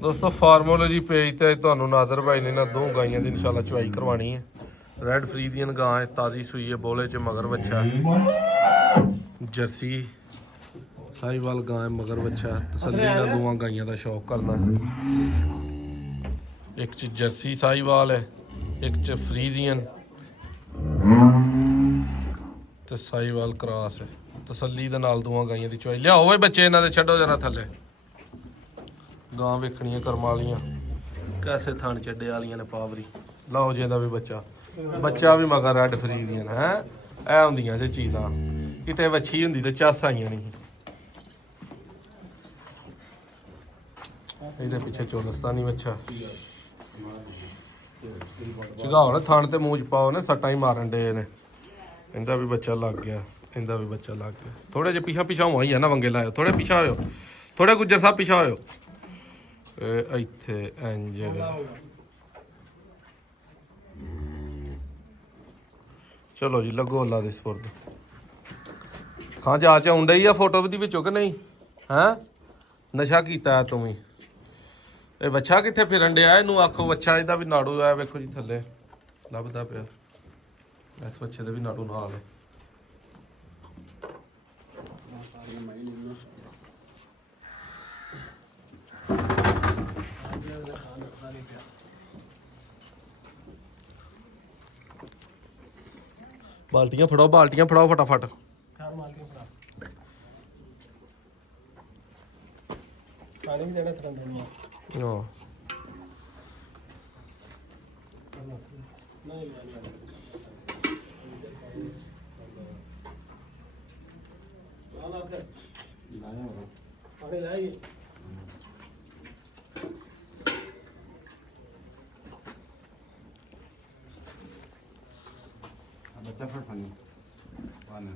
ਦੋਸਤੋ ਫਾਰਮੋਲੋਜੀ ਪੇਜ ਤੇ ਤੁਹਾਨੂੰ ਨਾਦਰ ਭਾਈ ਨੇ ਨਾ 2 ਗਾਈਆਂ ਦੀ ਇਨਸ਼ਾਅੱਲਾ ਚੁਆਈ ਕਰਵਾਣੀ ਹੈ। ਰੈਡ ਫਰੀਜ਼ੀਅਨ ਗਾਂ ਹੈ, ਤਾਜ਼ੀ ਸੂਈ ਹੈ, ਬੋਲੇ ਚ ਮਗਰ ਬੱਚਾ ਜਰਸੀ ਸਾਹੀਵਾਲ ਗਾਂ ਹੈ, ਮਗਰ ਬੱਚਾ ਤਸੱਲੀ ਨਾਲ 2 ਗਾਈਆਂ ਦਾ ਸ਼ੌਕ ਕਰਨਾ। ਇੱਕ ਚ ਜਰਸੀ ਸਾਹੀਵਾਲ ਹੈ, ਇੱਕ ਚ ਫਰੀਜ਼ੀਅਨ ਤੇ ਸਾਹੀਵਾਲ ਕ੍ਰਾਸ ਹੈ। ਤਸੱਲੀ ਦੇ ਨਾਲ 2 ਗਾਈਆਂ ਦੀ ਚੁਆਈ ਲਿਆਓ ਓਏ ਬੱਚੇ ਇਹਨਾਂ ਦੇ ਛੱਡੋ ਜਰਾ ਥੱਲੇ। ਗਾਂ ਵੇਖਣੀਆਂ ਕਰਮਾਂ ਵਾਲੀਆਂ ਕੈਸੇ ਥਣ ਚੱਡੇ ਵਾਲੀਆਂ ਨੇ ਪਾਵਰੀ। ਲਓ ਜੀ ਇਹਦਾ ਵੀ ਬੱਚਾ ਵੀ ਮਗਰ ਰੈਡ ਫਰੀਜ਼ੀਅਨ ਹੈ। ਇਹ ਹੁੰਦੀਆਂ ਜੇ ਚੀਜ਼ਾਂ, ਕਿਤੇ ਵੱਛੀ ਹੁੰਦੀ ਤੇ ਚੱਸ ਆਈਆਂ ਨਹੀਂ। ਇਹਦੇ ਪਿੱਛੇ ਚੋਲਸਤਾਨੀ ਬੱਚਾ ਝਗਾਓ ਨਾ ਥਣ ਤੇ ਮੂੰਹ ਚ ਪਾਓ ਨਾ, ਸੱਟਾਂ ਹੀ ਮਾਰਨ ਡੇ ਨੇ। ਇਹਦਾ ਵੀ ਬੱਚਾ ਲੱਗ ਗਿਆ, ਇਹਦਾ ਵੀ ਬੱਚਾ ਲੱਗ ਗਿਆ। ਥੋੜੇ ਜਿਹੇ ਪਿਛਾ ਹੋਈ ਆ ਨਾ ਵੰਗੇ ਲਾਇਓ, ਥੋੜੇ ਪਿਛਾ ਹੋਇਓ, ਥੋੜੇ ਗੁੱਜਰ ਸਾਹਿਬ ਪਿਛਾ ਹੋਇਓ। ਇੱਥੇ ਇੰਜ ਚਲੋ ਜੀ ਲੱਗੋ ਅੱਲਾ ਦੇ ਸਪੁਰਦ। ਖਾਂ ਜਾ ਚ ਆਉਂਦਾ ਹੀ ਆ ਫੋਟੋ ਦੀ ਵਿੱਚੋਂ ਕਿ ਨਹੀਂ ਹੈ? ਨਸ਼ਾ ਕੀਤਾ ਤੂੰ ਵੀ। ਇਹ ਵੱਛਾ ਕਿੱਥੇ ਫਿਰਨ ਡਿਆ? ਇਹਨੂੰ ਆਖੋ ਵੱਛਾ ਇਹਦਾ ਵੀ ਨਾੜੂ ਆ ਵੇਖੋ ਜੀ ਥੱਲੇ ਲੱਭਦਾ ਪਿਆ। ਇਸ ਬੱਚੇ ਦੇ ਵੀ ਨਾੜੂ ਨਾਲ ਹੈ। ਬਾਲਟੀਆਂ ਫੜਾਓ ਫਟਾਫਟ। ਪਾਣੀ ਵੀ ਦੇਣਾ ਥਰੰਦੇ ਨੂੰ। ਹਾਂ ਨਹੀਂ ਪਾਣੀ ਲਾਏਗੀ। बच्चा फट पानी पानी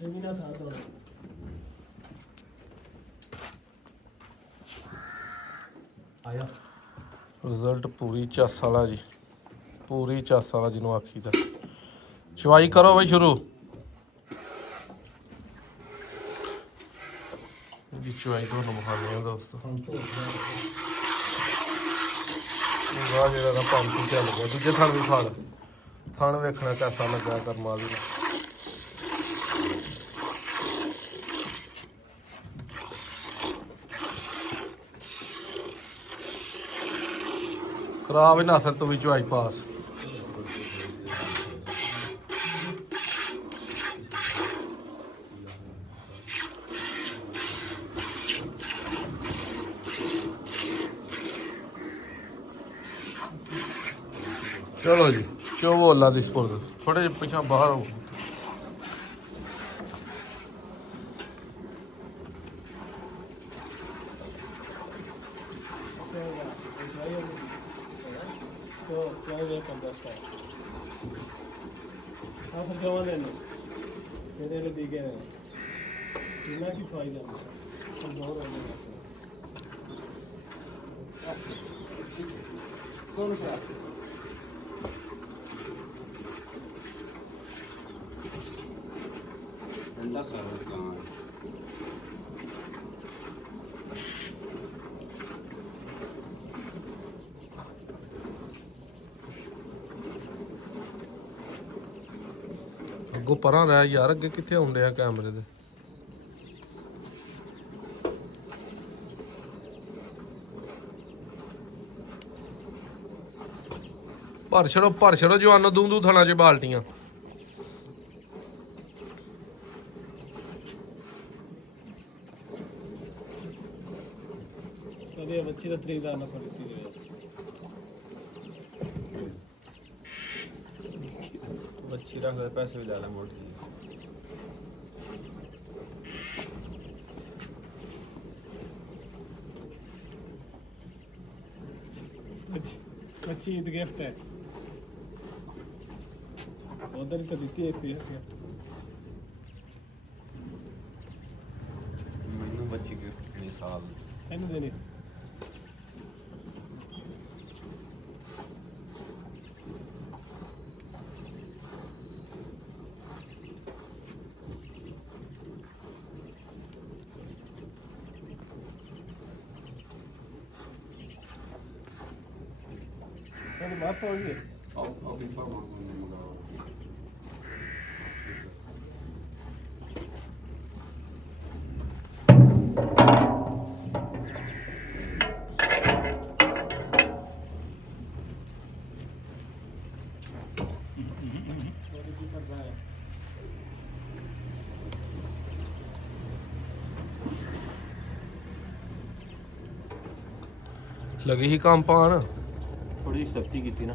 ये भी ना था तो आया ਰਿਜ਼ਲਟ ਪੂਰੀ ਚੱਸ ਵਾਲਾ ਜੀ, ਪੂਰੀ ਚੱਸ ਵਾਲਾ ਜਿਹਨੂੰ ਆਖੀਦਾ। ਚਵਾਈ ਕਰੋ ਬਈ ਸ਼ੁਰੂ। ਇਹਦੀ ਚਵਾਈ ਤੁਹਾਨੂੰ ਵਿਖਾਉਂਦੇ ਆ ਦੋਸਤੋ। ਵਾਹ ਜਿਹੜਾ ਦਾ ਪੰਪ ਹੀ ਚੱਲ ਗਿਆ। ਦੂਜੇ ਥਣ ਵੀ ਫੜ, ਥਣ ਵੇਖਣਾ ਕੈਸਾ ਲੱਗਾ ਕਰਮਾਂ ਦੀ। ਖਰਾਬ ਹੀ ਨਾਸਰ ਤੋਂ ਵੀ ਚਵਾਈ ਪਾਸ। ਚਲੋ ਜੀ ਚੋਵੋ ਅੱਲਾ ਦੀ ਸਪੁਰਦ। ਥੋੜੇ ਜਿਹੇ ਪਿਛਾ ਬਾਹਰ ਹੋ। तो क्या ये कंदस्ता है आप क्या वाले ने मेरे लिए दिखे हैं इतना की फायदा हम बहुत हो गए कौन सा ठंडा सर्विस कहाँ है? ਅੱਗੋਂ ਪਰਾਂ ਰਹਿ ਯਾਰ, ਅੱਗੇ ਕਿੱਥੇ ਆਉਂਦੇ ਆ ਕੈਮਰੇ ਦੇ। ਭਰ ਛੜੋ ਜਵਾਨੋ ਦੂੰ ਥਣਾ ਚ ਬਾਲਟੀਆਂ। सदी बच्ची तो 3000 ना पड़ती है बच्ची रख दे, पैसे भी डाला मोड़ बच्ची ईद गिफ्ट है उधर ही तो देती है इस गिफ्ट मैंने बच्ची के साल है ना देनी ਉਹਨੂੰ ਮਾਰ ਸੌ ਗਈ I'll be fine. ਉਹਦੇ ਕੀ ਕਰਦਾ ਹੈ ਲੱਗੀ ਹੀ ਕੰਮ ਪਾਣ ਥੋੜੀ ਸਖਤੀ ਕੀਤੀ ਨਾ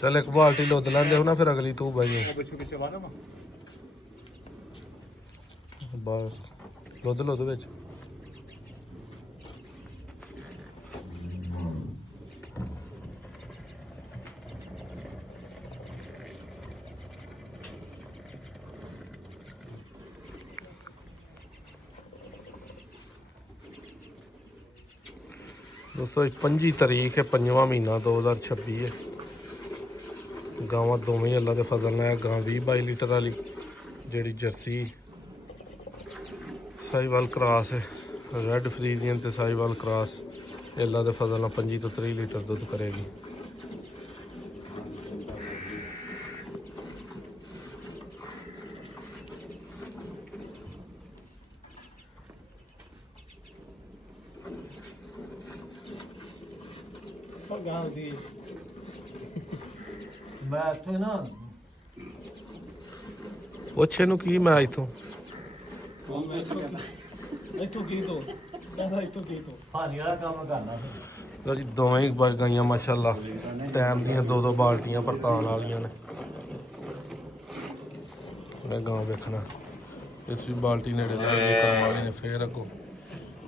ਚੱਲ ਇੱਕ ਬਾਲਟੀ ਲੁੱਦ ਲੈਂਦੇ ਹੋ ਨਾ ਫਿਰ ਅਗਲੀ ਤੂੰ ਬਾਈ ਪਿੱਛੇ ਪਿੱਛੇ ਵਾਦਾ ਮਾ ਬਸ ਲੁੱਦ ਵਿੱਚ ਦੋਸਤੋ 25 ਤਾਰੀਖ ਹੈ 5ਵਾਂ ਮਹੀਨਾ 2026 ਹੈ ਗਾਵਾਂ ਦੋਵੇਂ ਅੱਲਾ ਦੇ ਫਜ਼ਲ ਨਾਲ ਗਾਂ 20-22 ਲੀਟਰ ਵਾਲੀ ਜਿਹੜੀ ਜਰਸੀ ਸਾਈਵਾਲ ਕ੍ਰਾਸ ਹੈ ਰੈੱਡ ਫਰੀਜ਼ੀਅਨ ਤੇ ਸਾਈਵਾਲ ਕ੍ਰਾਸ ਅੱਲਾ ਦੇ ਫਜ਼ਲ ਨਾਲ 25 ਤੋਂ 30 ਲੀਟਰ ਦੁੱਧ ਕਰੇਗੀ ਉਹ ਗਾਂ ਦੀ ਮੈਂ ਇੱਥੇ ਨਾ ਪੁੱਛ ਇਹਨੂੰ ਕੀ ਮੈਂ ਇੱਥੋਂ ਇੱਥੋਂ ਕੀ ਤੋਂ ਕਹਿੰਦਾ ਇੱਥੋਂ ਕੀ ਤੋਂ ਹਾਨੀ ਵਾਲਾ ਕੰਮ ਕਰਨਾ ਸੀ ਲਓ ਜੀ ਦੋਵੇਂ ਹੀ ਗਾਈਆਂ ਮਾਸ਼ਾਅੱਲਾ ਟਾਈਮ ਦੀਆਂ ਦੋ ਦੋ ਬਾਲਟੀਆਂ ਭਰਤਾਨ ਵਾਲੀਆਂ ਨੇ ਮੈਂ ਗਾਂ ਵੇਖਣਾ ਇਸ ਵੀ ਬਾਲਟੀ ਨੇੜੇ ਲੈ ਕੇ ਕੰਮ ਵਾਲੀ ਨੇ ਫੇਰ ਅੱਗੋਂ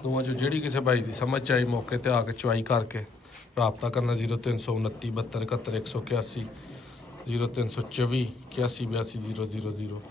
ਦੋਵਾਂ ਚੋਂ ਜਿਹੜੀ ਕਿਸੇ ਬਾਈ ਦੀ ਸਮਝ ਚ ਆਈ ਮੌਕੇ ਤੇ ਆ ਕੇ ਚੁਆਈ ਕਰਕੇ ਰਾਬਤਾ ਕਰਨਾ 0329 72 71 181 0324 81 82 000